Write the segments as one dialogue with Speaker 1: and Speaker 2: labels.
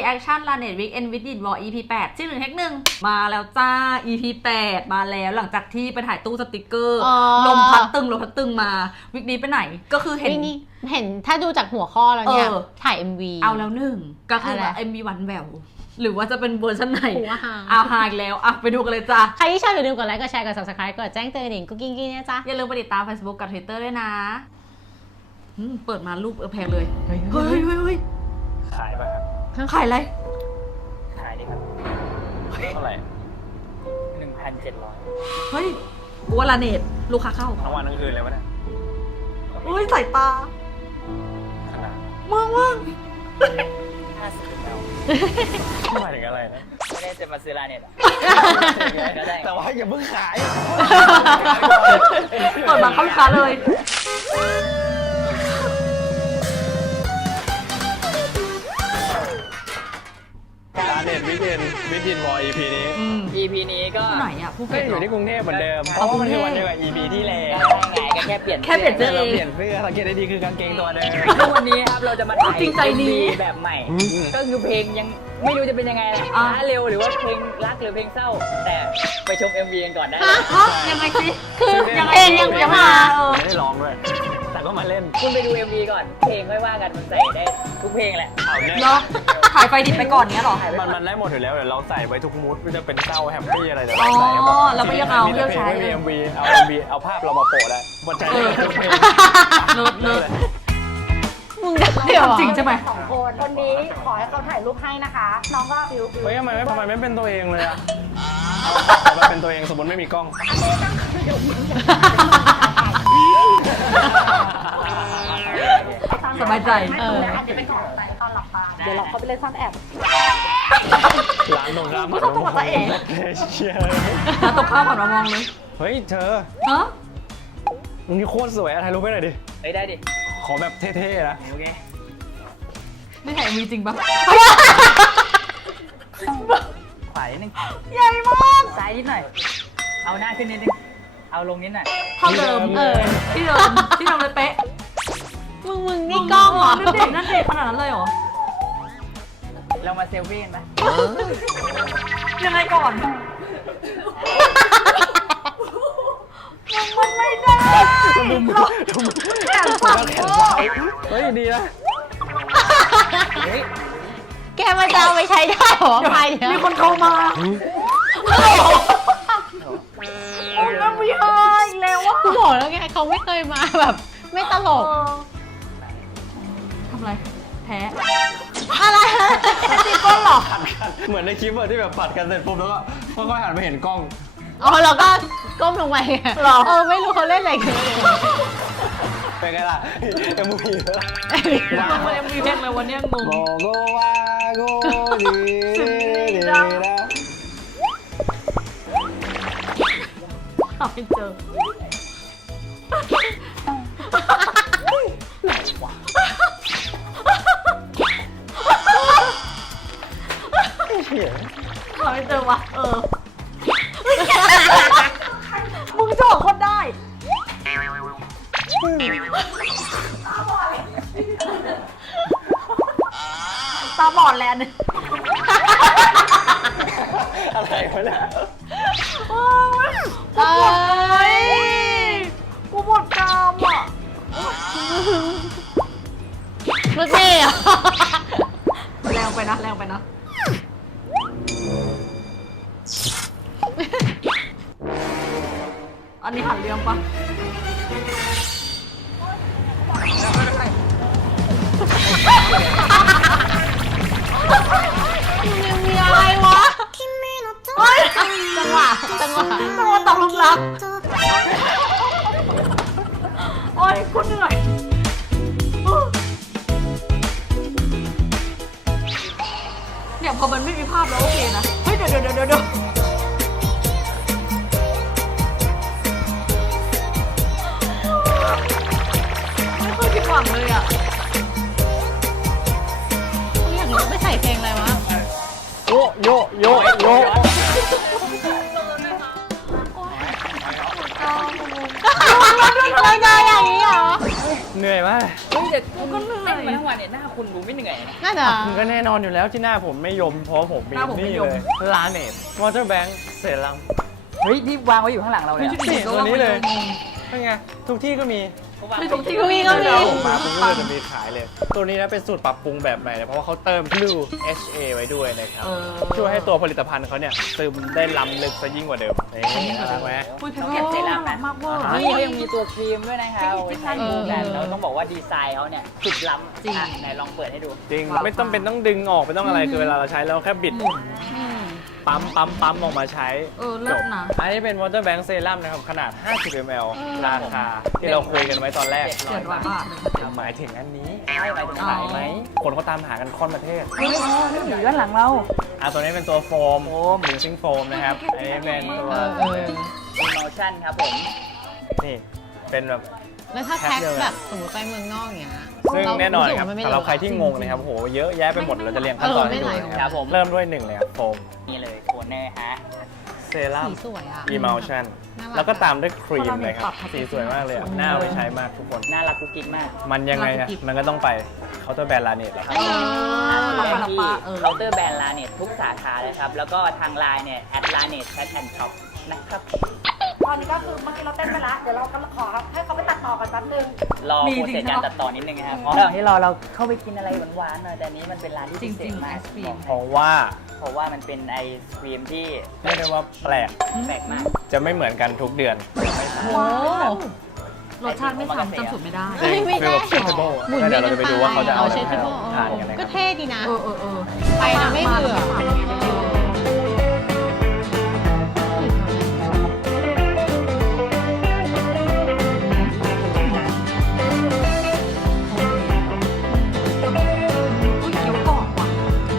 Speaker 1: Reaction Lanet Weekend with Did War EP 8ชื่อ1 Take 1มาแล้วจ้า EP 8มาแล้วหลังจากที่ไปถ่ายตู้สติกเกอร์ลมพัดตึงมาวิกนี้ไปไหนก็คือเห็น
Speaker 2: ถ้าดูจากหัวข้อแล้วเนี่ยถ่าย MV
Speaker 1: เอาแล้วหนึ่งก็คือแบบ MV หวานแหววหรือว่าจะเป็นเวอร์ชันไหนเอาหายแล้วไปดูกันเลยจ้า
Speaker 2: ใครที่ชอบอย่าลืมกดไลค์กดแชร์กด Subscribe กดแจ้งเตือนดิ่งกุ๊กกิ้งนะจ๊ะ
Speaker 1: อย่าลืมไปติดตาม Facebook กับ Twitter ด้วยนะเปิดมารูปแพงเลยเฮ้ย
Speaker 3: ขายป่ะครับ
Speaker 1: ขายอะไร
Speaker 3: ขายดิครับเท่าไหร่1,700
Speaker 1: เฮ้ยกูว่าลาเนตลูกค้าเข้า
Speaker 3: ทั้งวันทั้งคืนเลยวะเนี่ย
Speaker 1: เฮ้ยสายตา
Speaker 3: ขนาด
Speaker 1: มึง
Speaker 3: 50แล้วหมายถึงอะไรนะไม่ได้จะมาซื้อร้านเนี่ยแต่ว่าอย่าเพิ่งขาย
Speaker 1: เปิดมาเข้าลูกค้าเลย
Speaker 3: ร้านเด็ดวิกเอนวอล EP นี้
Speaker 4: EP นี้ก็
Speaker 1: ไหนอ่ะภูเก็ต
Speaker 3: อยู่ที่กรุงเทพเหมือนเดิมเพราะว่ามันคือวันเดียวกับ EP ที่แล้ว
Speaker 4: ไงก็แค่เปลี่ยน
Speaker 1: เสื้อเอง
Speaker 3: เปลี่ยนเสื้อสังเกตได้ดีคือกางเกงตัวเดิม
Speaker 4: วันนี้ครับเราจะมาถ่าย
Speaker 1: จริงใจดี
Speaker 4: แบบใหม่ก็คือเพลงยังไม่รู้จะเป็นยังไงช้าเร็วหรือว่าเพลงรักหรือเพลงเศร้าแต่ไปชม MV กันก่อนได้
Speaker 1: ยังไงสิ
Speaker 2: คือเพลงยังมา
Speaker 3: ไม่ได้ร้องด้วยแต่ก็มาเล่น
Speaker 4: คุณไปดู MV ก่อนเพลงไม่ว่ากันมันใส่ได้ทุกเพลงแหละ
Speaker 1: เนาะถ่ายไฟดิบไปก่อนเนี้ยหรอ
Speaker 3: มันได้หมดอยู่แล้วเดี๋ยวเราใส่ไว้ทุกมูดมันจะเป็นเศร้าแฮปปี้อะไรแต่
Speaker 1: เรา
Speaker 3: ใส่
Speaker 1: เราไม่ยังเอาเลือกใช้
Speaker 3: เลย MV เอาภาพเรามาโปะได้บนใจ
Speaker 1: เลิศ
Speaker 2: มึงเดี๋ยว
Speaker 1: จริงใช่ไหม
Speaker 5: คนนี้ขอให้เขาถ่ายรูปให้นะคะน้องก็ฟิว
Speaker 3: เฮ้ยทำไมไม่เป็นตัวเองเลยอะมันเป็นตัวเองสมมติไม่มีกล้อง
Speaker 1: สบายใจ
Speaker 5: อันนี้เป็นของตอนหลับตาเดี๋ยวเราเข้าไปเล่นซ่อนแอบ
Speaker 3: ล้างตรงข้าม
Speaker 1: ก็ต้องตัวเองล้างตรงข้ามก่อนมามองเลย
Speaker 3: เฮ้ยเธอมึงนี่โคตรสวยอะถ่ายรูปให้หน่อยดิ
Speaker 4: ได้ดิ
Speaker 3: ขอแบบเท่ๆนะ
Speaker 4: โอเค
Speaker 1: ไม่ถ่ายมีจริงปะ
Speaker 4: ฝ่ายนิดนึง
Speaker 1: ใหญ่มาก
Speaker 4: ซ้ายนิดหน่อยเอาหน้าขึ้นนิดนึงเอาลงนิดหน่อย
Speaker 1: เท่าเดิมที่เดิมเลยเป๊ะ
Speaker 2: มึงนี่กล้องเหรอ
Speaker 1: นั่นเด็กขนาดนั้นเลยเหรอ
Speaker 4: เรามาเซลฟี่กันไหม
Speaker 1: ยังไงก่อนมันไม่ได้แขนสั่น
Speaker 3: เฮ้ยดีนะ
Speaker 2: แกมาจะเอาไปใช้ได้หรอใคร
Speaker 1: มีคนโทรมาแล้วมีเฮยแล้วว่า
Speaker 2: กูบอกแล้วไงเขาไม่เคยมาแบบไม่ตลก
Speaker 1: ทำอะไรแพ้
Speaker 2: อะไร
Speaker 1: ตีก้นหรอ
Speaker 3: เหมือนในคลิปที่แบบปัดกันเสร็จปุ๊บแล้วก็ค่อยๆหันไปเห็นกล้อง
Speaker 2: เราก็ก้มลงไปไม่รู้เขาเล่นอะไรกัน
Speaker 3: เป็นไงล่ะMV
Speaker 1: MV เพลงอะไรวันนี้งง
Speaker 3: โกวาโกดี
Speaker 1: นะหาไม่เจอหาไม่เจอวะมึงจะบอกคนได้ตาบอดแล้วเนี่ย
Speaker 3: อะไรวะเนี่ย
Speaker 1: กูหมดกามอ่ะ
Speaker 2: รถเมย์อ่ะ
Speaker 1: แรงไปนะอันนี้หันเรื่องปะ
Speaker 2: มีอะไรวะจังหวะตกลุมรัก
Speaker 1: โอ๊ยคุณเหนื่อยเนี่ยพอมันไม่มีภาพแล้วโอเคนะเฮ้ยเดี๋ยวไม่เคยผิดหวังเลยอ่ะ
Speaker 2: อยากรู้ไปใส่เพลงอะไรวะ
Speaker 3: โย
Speaker 2: เราได้อย่างนี้เหรอ
Speaker 3: เหนื่อยมาก
Speaker 4: เดี๋แต่คุณเต้นมาทั้งวันเนี่ยหน้าคุณดูไม่เหนื่อยนะ
Speaker 2: น่าจะ
Speaker 3: คุณก็แน่นอนอยู่แล้วที่หน้าผมไม่ยมเพราะผมมี
Speaker 1: หน้าผมไม่
Speaker 3: นี่
Speaker 1: ยม
Speaker 3: เลยลาเนตวอเตอร์แบงค์เซรั่ม
Speaker 4: เฮ้ยที่วางไว้อยู่ข้างหลังเราเลย
Speaker 1: ไม่ใช่
Speaker 3: นี่
Speaker 1: ตัว
Speaker 3: ตัวนี้เลย
Speaker 1: งง
Speaker 3: เป็นไงทุกที่ก็มี
Speaker 1: ไม่ทุกที่
Speaker 2: ก็มี
Speaker 3: เดี๋ยวผมมาปุ๊บก็จะมีขายเลย ตัวนี้นะเป็นสูตรปรับปรุงแบบใหม่เลยเพราะว่าเขาเติม Blue HA ไว้ด้วยนะครับ
Speaker 1: เออ
Speaker 3: ช่วยให้ตัวผลิตภัณฑ์เขาเนี่ยซึมได้ล้ำลึกซะยิ่งกว่าเดิมนี่น่ารักไหม
Speaker 1: อุ้ย
Speaker 4: เขาเก็บเซรั่มนะ
Speaker 1: มากเวอร์
Speaker 4: นี่เขายังมีตัวครีมด้วยนะครับ
Speaker 1: ไม่
Speaker 4: ไว้
Speaker 1: ใช่
Speaker 4: ใช้คู่กัน
Speaker 2: เออ
Speaker 4: แล้วต้องบอกว่าดีไซน์เขาเนี่ยสุดล้ำ
Speaker 1: จริง
Speaker 4: อ่ะไหนลองเปิดให้ดู
Speaker 3: จริง
Speaker 1: ว้าว
Speaker 3: ไม่ต้องเป็นต้องดึงออกไม่ต้องอะไรคือเวลาเราใช้แล้วแค่บิด ปั๊มออกมาใช้
Speaker 1: เออเลิศนะ
Speaker 3: อันนี้เป็น Water Bank Serum นะครับขนาด 50 ml ราคาที่เราคุยกันไว้ตอนแรก
Speaker 1: เจ็ดร้อยบาท
Speaker 3: หมายถึงอันนี้
Speaker 4: ใช่ไปถึง
Speaker 1: อ๋อ
Speaker 4: ไหน
Speaker 3: ขายไหม คนเขาตามหากันค่อนประเทศ
Speaker 4: เฮ้ยอยู่ด้านหลังเรา
Speaker 3: ตัวนี้เป็นตัวโฟมหรือซิงโฟมนะครับ อันนี้เป็นตัว
Speaker 4: Emulsion ครับผม
Speaker 3: นี่เป็นแบบ
Speaker 2: แล้วถ้าแพ็คแบบสมมติไปเมืองนอกอย่างเงี้ย
Speaker 3: ซึ่งแน่นอนครับ
Speaker 2: สึกว่ามัไม่
Speaker 3: สำหรับใครที่งงนะครับโหเยอะแยะไปหมดเราจะเรียงขั้นตอนให้ดูนะ
Speaker 4: ค
Speaker 3: ค
Speaker 4: รั
Speaker 3: รั
Speaker 4: บบ ผม
Speaker 3: เริ่มด้วยหนึ่งเลยครับโฟม
Speaker 4: นี่เลยโทนเนอร์ฮะ
Speaker 3: เซรั่ม
Speaker 2: สีสวยอ่ะ
Speaker 3: Emulsion
Speaker 2: น่ารัก
Speaker 3: แล้วก็ตามด้วยครีมเลยครับ
Speaker 1: ปรับ
Speaker 3: สีสวยมากเลยอะน่าเอาไปใช้มากทุกคน
Speaker 4: น่ารักกุ๊กกิ๊กมาก
Speaker 3: มันยังไงอะมันก็ต้องไปเคาน์เตอร์แบรนด์ลาเนตแหละครับ
Speaker 4: แบรนด์ที่
Speaker 1: เออ
Speaker 4: เคาน์เตอร์แบรนด์ลาเน็ตทุกสาขาเลยครับ แล้วก็ทางไลน์เนี่ยแอดลาเน็ตแคชแอนด์ช็อปนะครับ
Speaker 5: ตอนนี้ก็คือเมื่อกี้เราเต้นไปแล้วเดี๋ยวเราก็ขอให้เขาไปตัดต่อกันแป๊บนึง
Speaker 4: รอ
Speaker 1: มี
Speaker 4: โปร
Speaker 1: จริง
Speaker 4: เซส
Speaker 1: ใช่
Speaker 4: การ
Speaker 1: ปะ
Speaker 4: ตัดต่อนิดนึงนะครับระหว่างที่รอเราเข้าไปกินอะไรหวานๆหน่อยแต่อันนี้มันเป็นร้านที่
Speaker 1: จ
Speaker 4: พิเศ
Speaker 1: ริ
Speaker 4: ษ
Speaker 1: งๆ
Speaker 4: มาก
Speaker 1: ไอศกรีม
Speaker 3: เพราะว่า
Speaker 4: เพราะว่ามันเป็นไอศครีมที่
Speaker 3: เรียกได้ว่าแปลก
Speaker 4: แปลกมาก
Speaker 3: จะไม่เหมือนกันทุกเดือน
Speaker 1: ว้าวรสชาติไม่ซ้ำจำสูตรไม่ได้
Speaker 2: เอ้ยไม่ได้
Speaker 3: ฟีลแบบ Shapable
Speaker 2: หมุน
Speaker 3: เดี๋ยวเราจะไปดูว่าเขาจะเอาอะไร
Speaker 2: เชฟ
Speaker 3: ให้
Speaker 2: เท
Speaker 3: เรา
Speaker 2: เบิล
Speaker 3: ทานกันนะค
Speaker 2: ก็
Speaker 3: รับ
Speaker 2: เท่ดีนะ
Speaker 1: เออ
Speaker 2: ไปนะไม่เบื่อ
Speaker 1: อุ้ยเกี๊ยวกรอบว่ะ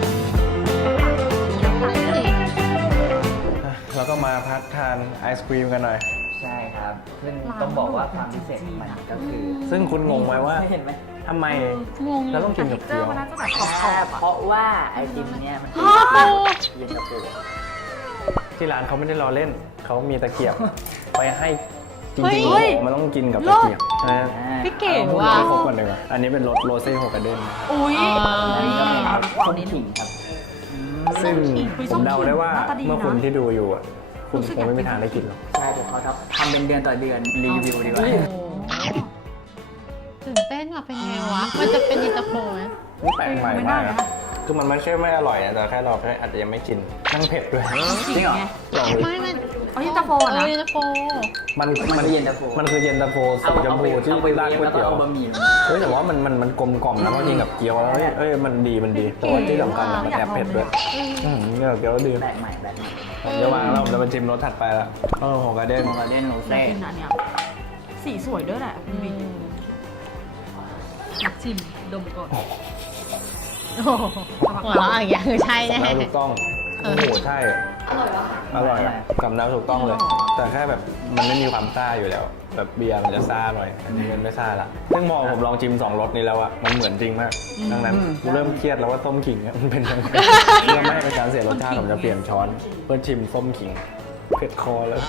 Speaker 3: แล้วก็มาพักทานไอศครีมกันหน่อย
Speaker 4: ใช่ครับซึ่งต้องบอกว่าความพิเศษของมันก็คือ
Speaker 3: ซึ่งคุณงงไหมว่า
Speaker 4: เห็นไหม
Speaker 3: ทำไม
Speaker 2: งง
Speaker 3: เราต้องกินกับ
Speaker 1: เจ
Speaker 3: เกี๊
Speaker 1: อ
Speaker 3: ยว
Speaker 1: มันน่าจะแบบกรอบๆอ่ะ
Speaker 4: เพราะว่าไอติมเนี่ยมันเป็นเย็นตาโฟ
Speaker 3: ที่ร้านเขาไม่ได้รอเล่น เขามีตะเกียบ ไปให้จ
Speaker 2: เฮ้
Speaker 3: ริง
Speaker 2: ย
Speaker 3: ๆของมันต้องกินกับตะเกียบนะ
Speaker 2: พี่เก๋
Speaker 3: เอา
Speaker 2: ว่ะ
Speaker 3: ให้ครบก่อนดีกว่าอันนี้เป็นรสโรเซ่โฮกาเดน
Speaker 1: อุ้ย
Speaker 4: อันนี้ก็มี
Speaker 1: ว้าว
Speaker 4: ส้ม
Speaker 1: นิดนึ
Speaker 4: ขิ
Speaker 1: ง
Speaker 4: งครับ
Speaker 3: ซึ่ง
Speaker 1: อุ๊ย
Speaker 3: ผมเดาได้ว่า
Speaker 1: หน้าตาดีนะ
Speaker 3: เมื่อคุณที่ดูอยู่อ่ะ คุณ
Speaker 1: รู้สึก
Speaker 3: คงไม่มีทางได้กินหรอก
Speaker 4: ใช่ถูกเขาครับทำเป็นเดือนต่อเดือนรีวิวดีกว่า
Speaker 2: โอ้โหตื่นเต้นว่ะเป็นไงวะ มันจะเป็นเย็นตาโฟไหม
Speaker 3: นี่แปลกใหม่
Speaker 1: ไม่
Speaker 3: มา
Speaker 1: น่าก นะ
Speaker 3: นะคือมันไม่ใช่ไม่อร่อยนะแต่แค่เราแค่อาจจะยังไม่กินนั่งเผ็ดด้วย
Speaker 4: จริงเหรอ
Speaker 3: ลองดู
Speaker 2: ไม่มัน
Speaker 1: เอาเย็นตาโฟอะนะ
Speaker 2: เย็นตาโฟ
Speaker 3: มัน
Speaker 4: มันคือเย็นตาโฟ
Speaker 3: มันคือเย็นตาโฟสีชมพูที่ราดก๋วยเตี๋ยว
Speaker 4: เอาบะหมี่
Speaker 3: เฮ้ยแต่ว่ามันกลมกล่อมนะเพราะกินกับเกี๊ยวแล้วเอ้ยมันดีแต่ว่าที่สำคัญอะมันแอบเผ็ดด้วยเนี่ยเกี๊ยวดี
Speaker 4: แปลกใหม่แบบใหม่
Speaker 3: ผมจะวางแล้วผมจะมาชิมรสถัดไปละโฮกาเดน
Speaker 4: โมกาเดนโร
Speaker 1: อยาก
Speaker 4: เซ่
Speaker 1: กินอันเนี้ยสีสวยด้วยแหละคุณบิ๊กอยากชิมดมก่อน
Speaker 2: โอ้โหหัวเราะอย่างเงี้ยคือใช่แน่
Speaker 3: แล้วถูกต้องโอ้โหใช่อร่อยกับน้ำถูกต้องเลย แต่แค่แบบมันไม่มีความซ่าอยู่แล้ว แบบเบียร์มันจะซ่าหน่อยอันนี้มันไม่ซ่าละซึ่งพอผมลองชิม2รสนี้แล้วอะมันเหมือนจริงมาก ดังนั้นกูเริ่มเครียดแล้วว่าส้มขิงอะมันเป็นยังไงเพื่อไม่ให้เป็นการเสียรสชาติผมจะเปลี่ยนช้อนเพื่อชิมส้มขิงเผ็ดคอแล้ว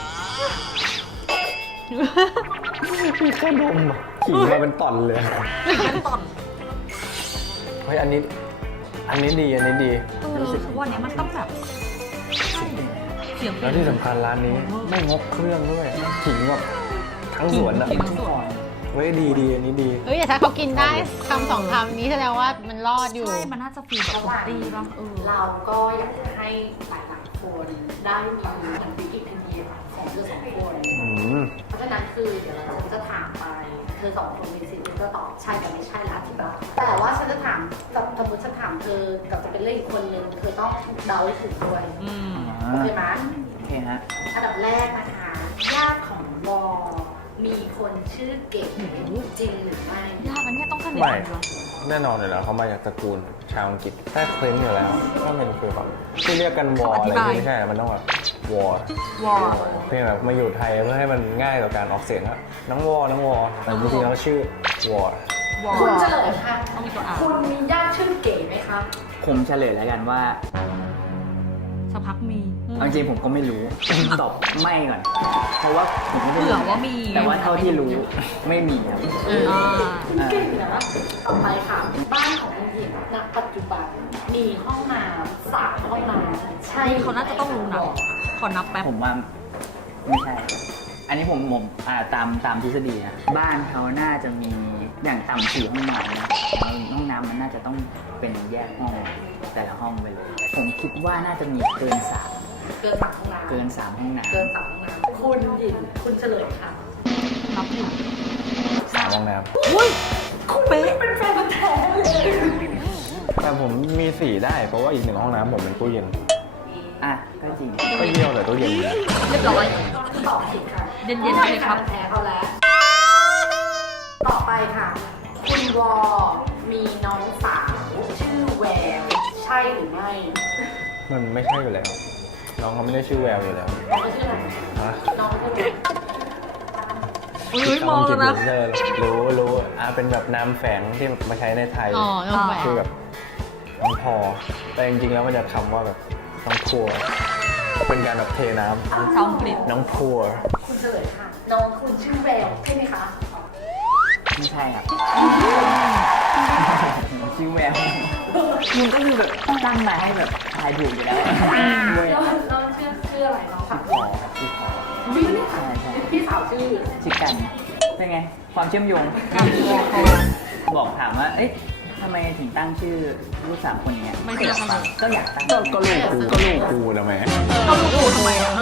Speaker 3: มีแค่ดมอะขิงมาเป็นต่อนเลย
Speaker 1: เป็นต่อน
Speaker 3: เฮ้ยอันนี้ดี
Speaker 1: รู้สึกว่านี้มันต้องแบบใช่เสียง
Speaker 3: แล้วที่สำคัญร้านนี้ไม่งกเครื่องด้วยขิงแบบทั้งสวนอะ
Speaker 1: ขิงทั้งสวน
Speaker 3: เว้ยดีอันนี้ดี
Speaker 2: เฮ้ยแต่ถ้าเขากินได้คำสองคำนี้แสดงว่ามันรอดอยู่
Speaker 1: ใช่มันน่าจะฟีลแบบปกติป่ะ
Speaker 5: เราก็อยากจะให้หลายๆคนได้มีเหมือนวิกิพีเดียของเธอสองคน
Speaker 3: อืม
Speaker 5: เพราะฉะนั้นคือเดี๋ยวเราจะถามไปเธอสองคนมีสิทธิ์ก็ตอบใช่กับไม่ใช่และอธิบายแต่ว่าฉันจะถามกับสมมติฉันถามเธอกับจะเป็นเรื่องอีกคนนึงเธอต้องเดาให้ถูกด้วย
Speaker 1: อืม
Speaker 5: โอเคไหม
Speaker 4: โอเคฮะ
Speaker 5: อันดับแรกนะคะญาติของวอมีคนชื่อเก๋จริงหรือไม่
Speaker 1: ยากอันเนี้ยต้องสนิท
Speaker 3: ไม่
Speaker 1: กันเนอะ
Speaker 3: แน่นอนอยู่แล้วเขามาจากตระกูลชาวอังกฤษแค่เคลมอยู่แล้วก็เป็นคือแบบที่เรียกกันวออะไรที่ไม่ใช่มันต้องแบบวอ
Speaker 1: วอ
Speaker 3: เพียงแบบมาอยู่ไทยเพื่อให้มันง่ายต่อการออกเสียงอะน้องวอแต่จริงๆแล้วชื่อวอ
Speaker 1: วอ
Speaker 5: คุณเฉลยค่ะ
Speaker 1: ต้องมีตัวอา
Speaker 5: คุณมีญาติชื่อเก๋ไหมคะ
Speaker 4: ผมเฉลยแล้วกันว่า
Speaker 1: สักพักมี
Speaker 2: เอาจริงๆผมก็ไม่รู้ผมตอบไม่ก่อน เพราะว่าผมไม่ได้
Speaker 1: เผื่อว่ามี
Speaker 2: แต่ว่าเท่าที่รู้ไม่มีครับ
Speaker 1: อ่า
Speaker 5: เก่งนะต่อไปค่ะ บ้านของคุณหญิงณปัจจุบันมีห้องน้ำ3 ห้องน้ำใช่
Speaker 1: เขาน่าจะต้องรู้นะขอนับแป๊บ
Speaker 2: ผมว่าไม่ใช่ อันนี้ผมตามทฤษฎีนะบ้านเขาน่าจะมีอย่างต่ำ4 ห้องน้ำนะแล้วห้องน้ำมันน่าจะต้องเป็นแยกห้องแต่ละห้องไปเลย ผมคิดว่าน่าจะมีเกิน
Speaker 5: เกิน3 ห้องน้ำ
Speaker 2: 3เกิน 3 ห้องน้ำ
Speaker 5: เกิน3 ห้องน้ำคุณหญิงคุณเฉลยค่ะ
Speaker 1: นับอยู่
Speaker 3: 3 ห้องน้
Speaker 1: อุ้ยคุณเป๊ะ
Speaker 5: เป็นแฟนพันธุ์แท้เลย
Speaker 3: ำแต่ผมมี4ได้เพราะว่าอีก1 ห้องน้ำผมเป็นตู้เย็น
Speaker 2: อ่ะก็จริง
Speaker 3: ก็เยี่ยวแต่ตู้เย็นอยู่นะ
Speaker 1: เรียบร้อย
Speaker 5: ตอบผิดค่ะ
Speaker 1: เย็นๆไปเลยครับ
Speaker 5: แพ้เขาแล้ว ต่อไปค่ะ คุณวอมีน้องสาวชื่อแววใช่หรือไม่
Speaker 3: มันไม่ใช่อยู่แล้ว น้องเขาไม่ได้ชื่อแววอยู่แล้ว
Speaker 5: น้องเขาชื่ออะไร
Speaker 3: ฮะ
Speaker 5: น้องชื่อ
Speaker 1: อุ้ยมองแล้วนะ
Speaker 3: รู้เป็นแบบนามแฝงที่มาใช้ในไทย
Speaker 2: อ๋อน้องแหวน
Speaker 3: คือแบบน้องพอ แต่จริงๆแล้วมันจะคำว่าแบบน้องทัวร์เป็นการแบบเทน้
Speaker 1: ชาวอังกฤษ
Speaker 3: ำน้องทัวร์
Speaker 5: คุณเฉลยค่ะ น้องคุณชื่อแววใช่ไหมคะ
Speaker 2: ไม่ใช่ครับชื่อแววมันก็คือแบบตั้งมาให้แบบทายถูกอยู่แล้วแวว
Speaker 5: น้องชื่ออะไรน้องสาว
Speaker 2: ขอครับชื่อขอ
Speaker 5: ชื่อเนี่ย
Speaker 2: ใช่ใช่
Speaker 5: พี่สาวชื่อ
Speaker 2: ชื่อกันเป็นไง ความเชื่อมโยง
Speaker 1: การวอคอ
Speaker 2: บอกถามว่า เอ๊ะทำไมถึงตั้งชื่อลูกสาวคนนี้
Speaker 1: ไม่เชื่อทำไม
Speaker 2: ก็อยากตั้ง
Speaker 3: ก็ลูกกูนะแม่
Speaker 1: เขารู้กูทำไมอ่ะ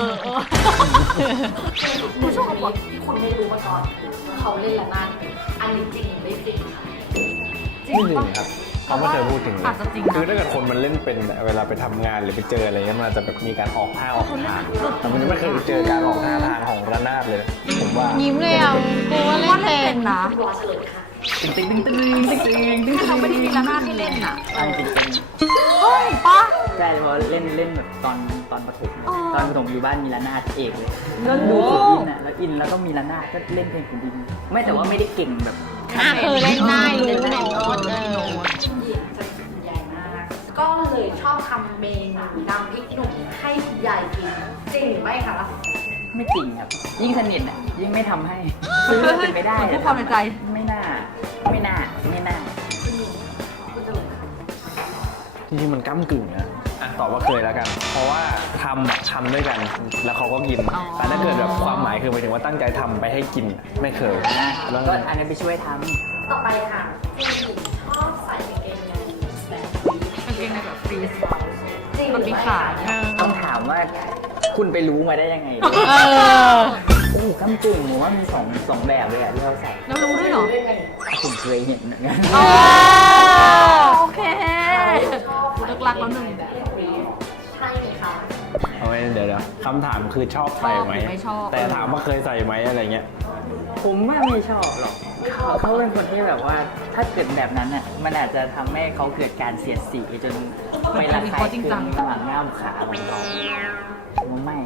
Speaker 5: ผู้ชมที่คุณไม่รู้มาก่อนเขาเล่นละนาดอันนี้จริงหรือไม่จริงคะจริง
Speaker 3: ไม่ถึง
Speaker 5: ปะ
Speaker 3: ครับเขาไม่เคยพูดถึงเลย
Speaker 1: อาจจะจริง
Speaker 3: คือ
Speaker 1: นะ
Speaker 3: ถ้าเกิดคนมันเล่นเป็นเวลาไปทำงานหรือไปเจออะไรเงี้ยมันอาจจะแบบมีการออกท่าออกทางแต่มันยังไม่เคยเจอการออกท่าทางของระนาดเลย ผมว่า
Speaker 6: ยิ้มเลยอ่ะกูว่าเล่
Speaker 1: ว่าน เล่น
Speaker 6: เป็
Speaker 1: เป็น นนะ
Speaker 5: คุณวอเฉลยค่ะ
Speaker 2: ติ๊งติ๊งติ๊งติ๊งติ๊งติ๊งติ๊ง
Speaker 1: ถ้าเขาไม่ได้มีระนาดให้เล่นอ่ะ
Speaker 2: เอาจริง
Speaker 1: เฮ้ยป้า
Speaker 2: ๆใช่เพราะเล่นแบบตอนประถม
Speaker 1: อ๋อ
Speaker 2: ตอนประถมอยู่บ้านมีระนาดเอกเลยก็ดูขุนอินอ่ะแล้วอินแล้วก็มีระนาดก็เล่นเพลงขุนอินไม่แต่ว่าไม่ได้เก่งแบบ
Speaker 6: อ่ะคือเล่นได้รู้โน้ต
Speaker 5: คุณหญิงจะเป็นคุณยายมาก ก็เลยชอบทำเมนูน้ำพริกหนุ่มให้คุณยายกินจริงหรือไม่คะ
Speaker 2: ไม่จริงครับ ยิ่งสนิทอ่ะยิ่งไม่ทำให้คือเลือกเป็นไปได้
Speaker 1: เหมือนพูดความในใจ
Speaker 2: ไม่น่า
Speaker 5: คุณหญิงคุณเฉลยค่ะ
Speaker 3: จริงๆมันก้ากึ่งนะตอบว่าเคยแล้วกัน เพราะว่าทำด้วยกัน แล้วเขาก็กิน
Speaker 1: อ๋อ
Speaker 3: แต่ถ้าเกิดแบบความหมายคือหมายถึงว่าตั้งใจทำไปให้กินไม่เคย
Speaker 2: นะ
Speaker 3: แล้ว
Speaker 2: ก็อันนี้ไปช่วยท
Speaker 5: ต่อไปค่ะคุณหญิงชอบใส่กางเกงในแบบ
Speaker 1: กางเกงในแบบฟรีส
Speaker 5: จริงห
Speaker 1: มั
Speaker 5: รื
Speaker 1: น
Speaker 5: อ
Speaker 1: มี
Speaker 5: ไม่
Speaker 1: ขาย
Speaker 2: ำต้องถามว่าคุณไปรู้มาได้ยังไง
Speaker 6: เออ
Speaker 2: โอ้กำกึ่งผมว่ามีสองแบบเลยอ่ะที่เขาใส่
Speaker 1: แล้วรู้ด้วยเหรอ
Speaker 5: ได้ไง
Speaker 2: ผมเคยเห็นเหมือนกัน
Speaker 1: อ๋อโอเค
Speaker 5: ชอบ
Speaker 1: เลิกรักแล้วหนึ่ง
Speaker 5: แบบนี้ใช่ไหมคะ
Speaker 3: เอาไว้เดี๋ยวคำถามคือชอบใส่ไหม
Speaker 1: ชอบหรือไม่ชอบ
Speaker 3: แต่ถามว่าเคยใส่ไหมอะไรเงี้ย
Speaker 2: ผมว่าไม่ชอบหรอกเขาเป็นคนที่แบบว่าถ้าเกิดแบบนั้นอ่ะมันอาจจะทำให้เขาเกิดการเสียดสีจนไประคายเคืองระหว่างง่ามขาของเขาผมไม่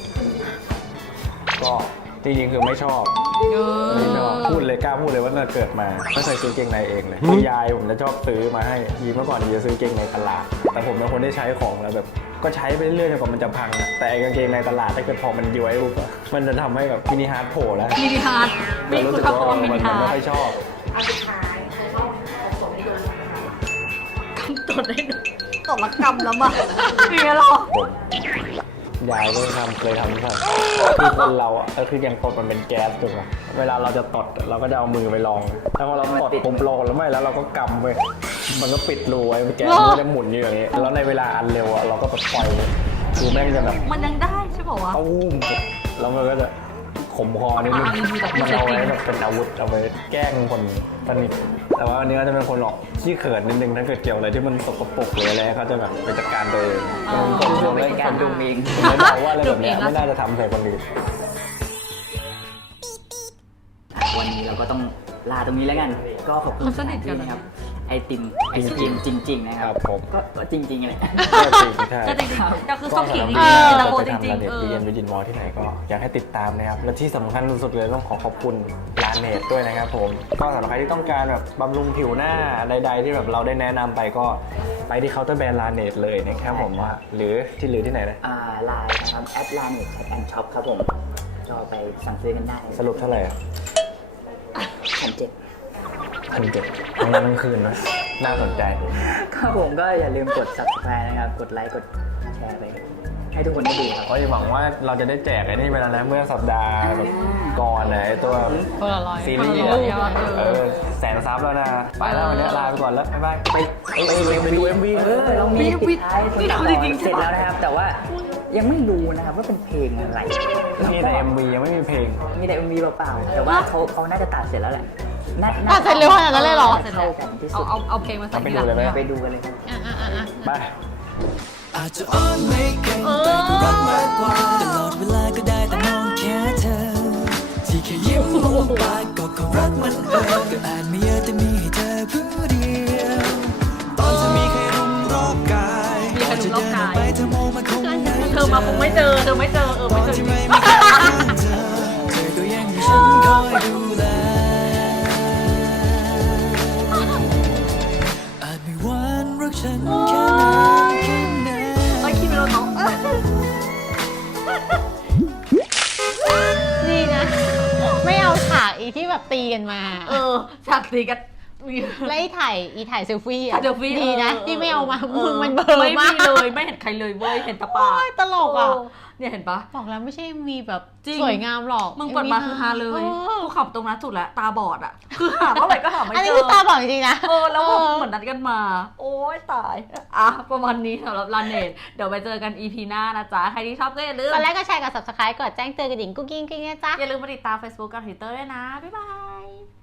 Speaker 3: ก็จริงๆคือไม่ชอบ
Speaker 1: เอ
Speaker 3: ไม่ชอบ
Speaker 1: อ
Speaker 3: พูดเลยกล้าพูดเลยว่าตั้งแต่เกิดมาไม่เคยซื้อเกงในเองเลยคือยายผมจะชอบซื้อมาให้ยีเมื่อก่อนยีจะซื้อเกงในตลาด แต่ผมเป็นคนได้ใช้ของแล้วแบบก็ใช้ไปเรื่อยๆจนกว่ามันจะพังอะแต่ไอ้กางเกงในตลาดถ้าเกิดพอมันย้วยปุ๊บอะมันจะทำให้แบบมินิฮาร์ดโผล่แล้ว
Speaker 1: มินิฮาร์ดมี
Speaker 3: เรารู้
Speaker 1: คุ
Speaker 3: สึ
Speaker 1: ณ
Speaker 3: ก
Speaker 1: ชอบ
Speaker 3: ว่า
Speaker 1: คำว่ามิ
Speaker 3: มั
Speaker 1: นิ
Speaker 3: น
Speaker 1: ฮา
Speaker 3: ไม่
Speaker 1: ร์ด
Speaker 3: ค่อยชอบ
Speaker 5: อันสุดท้ายเธอชอบผสมให้ดูนะคะ
Speaker 1: กำตดให้ดูตดละกำแล้วมาเรียหรอ
Speaker 3: ผมยายก็เคยทำครับคือคนเราอ่ะก็คือยังตดมันเป็นแก๊สถูกไหมเวลาเราจะตดเราก็จะเอามือไปลองแล้วพอเราตดปุ๊บลงแล้วไม่แล้วเราก็กำไปมันก็ปิดรูไว้แก๊สมันก็จะหมุนอยู่อย่างนี้แล้วในเวลาอันเร็วอ่ะเราก็แบบปล่อยคือแม่งจะแบบ
Speaker 1: มันยังได้ใช่ป่าวะ
Speaker 3: ตุ้มแล้วมันก็จะขมคอนิดนึงมันเอาไว้แบบเป็นอาวุธเอาไว้แกล้งคนสนิทแต่ว่าอันนี้ก็จะเป็นคนหลอกขี้เขินนิดนึงถ้าเกิดเกี่ยวอะไรที่มันสกปรกหรืออะไรเขาจะแบบไปจัดการตัวเองผม
Speaker 2: เป็นการดูเอง
Speaker 3: ไม่เดาว่าอะไรแบบเนี้ยไม่น่าจะทำใส่คนอื่น
Speaker 2: วันนี้เราก็ต้องลาตรงนี้แล้วกัน ก็ขอบคุณ
Speaker 1: คนสนิทกัน
Speaker 2: นะครับ ไอติมไอศกรีมจริงๆนะครับ
Speaker 3: ผม
Speaker 2: ก็จริงๆเลย
Speaker 3: ก็จริงใช่
Speaker 1: ก็จริงๆก็คือส้มขิงจ
Speaker 3: ก็
Speaker 1: ริงๆ
Speaker 3: สำห
Speaker 1: ตะ
Speaker 3: รับ
Speaker 1: โก
Speaker 3: ใคร
Speaker 1: จ
Speaker 3: ที่
Speaker 1: ริง
Speaker 3: จะ
Speaker 1: ๆ
Speaker 3: ทำระเด็ด
Speaker 1: เอ
Speaker 3: เรีย
Speaker 1: อน
Speaker 3: วิจินมอที่ไหนก็อยากให้ติดตามนะครับและที่สำคัญสุดๆเลยต้องขอบคุณร้านเนตด้วยนะครับผมก็สำหรับใครที่ต้องการแบบบำรุงผิวหน้าใดๆที่แบบเราได้แนะนำไปก็ไปที่เคาน์เตอร์แบรนด์ลาเนตเลยนะครับผมว่าหรือที่ไหนนะ
Speaker 2: ไลน์นะครับแอดไลน์แชทแอนด์ช็อปครับผมก็ไปสั่งซื้อกันได้
Speaker 3: สรุปเท่าไหร่อ่ะ
Speaker 2: 1,700
Speaker 3: 1,700ทั้งวันทั้งคืนนะน่าสนใจ
Speaker 2: ครับผมก็อย่าลืมกด subscribe นะครับกดไลค์กดแชร์ไปให้ทุกคนได้ดูครับ
Speaker 3: ก็หวังว่าเราจะได้แจกไอ้นี่ไปแล้วนะเมื่อสัปดาห์แบบก่อนนะไอ้ตัว
Speaker 6: คนละร้อย
Speaker 3: ซีรีส์
Speaker 1: คนละร้อย
Speaker 3: แสนซับแล้วนะไปแล้ววันนี้ลาไปก่อนแล้วบ๊ายบาย
Speaker 2: ไปดู MV เรามีปิดท้าย
Speaker 1: นี่เขาจริงๆ
Speaker 2: เสร็จแล้วนะครับ แต่ว่ายังไม่รู้นะครับว่าเป็นเพลงอะไร
Speaker 3: มีแต่ MV ยังไม่มีเพลง
Speaker 2: มีแต่ MV เปล่าๆแต่ว่าเขาน่าจะตัดเสร็จแล้วแหละ
Speaker 6: ตัดเสร็จเร็วขนาดนั้นเลยเหรอ
Speaker 2: เข้ากันที่สุด
Speaker 1: เอาเพลงมาใส่
Speaker 3: เอาไปดูเลยไหม
Speaker 2: ไปดูกันเลยครับ
Speaker 3: ไป
Speaker 7: อาจจะอ่อนไม่เก่งแต่ก็รักมากกว่าตลอดเวลาก็ได้แต่มองแค่เธอ ที่แค่ยิ้มลงไปก็รักมันก็อาจไม่เยอะแต่มีให้เธอผู้เดียวตอนเธอมีใครรุมรอบกายก่อนจะเดินออกไปเธอมองมาคงไม่
Speaker 1: เธอมาคงไม่เจอไม่เจอ
Speaker 7: ตอ
Speaker 1: ไม่
Speaker 7: น
Speaker 1: เจอ
Speaker 7: ที่ไม่มีใครข้างเธอเธอก็ยังมีฉันคอยดูแลอาจมีวันรักฉันแค่ไหนแค่ไหน
Speaker 1: ไอ้คิดไปแล้วเนาะ
Speaker 6: ดีนะ ไม่เอาฉากอีที่แบบตีกันมา
Speaker 1: ฉากตีกัน
Speaker 6: แล้วอีถ่ายเซลฟี่อ่ะ
Speaker 1: เซลฟี่
Speaker 6: ดีนะที่ไม่เอามามึงมันเบลอ
Speaker 1: ไม่
Speaker 6: มา
Speaker 1: มี
Speaker 6: ก
Speaker 1: เลยไม่เห็นใครเลยเว้ยเห็นตาปา
Speaker 6: โอ๊ยตลกอ่ะ
Speaker 1: เนี่ยเห็นปะ
Speaker 6: บอกแล้วไม่ใช่มีแบบ
Speaker 1: จริง
Speaker 6: สวยงามหรอก
Speaker 1: มึงเปิดมาคือฮาเลย
Speaker 6: ออ
Speaker 1: กูขับตรงนั้นสุดแล้วตาบอดอ่ะ คือหาเท่าไหร่ก็หาไม่
Speaker 6: อัน
Speaker 1: เจ
Speaker 6: นี้
Speaker 1: อ
Speaker 6: คือตาบอกจริงๆนะ
Speaker 1: แล้วแบบเหมือนนัดกันมา โอ๊ยตายอ่ะประมาณนี้สำหรับลาเนตเดี๋ยวไปเจอกัน EP หน้านะจ๊ะใครที่ชอบก็อย่าลืม
Speaker 6: ตอนแรกก็แชร์กับ subscribe กดแจ้งเตือนกระดิ่งกุ๊กกิ๊งกิ๊งนะจ๊ะ
Speaker 1: อย่าลืมมาติดตาม Facebook กับ Twitter ด้วยนะบ๊ายบาย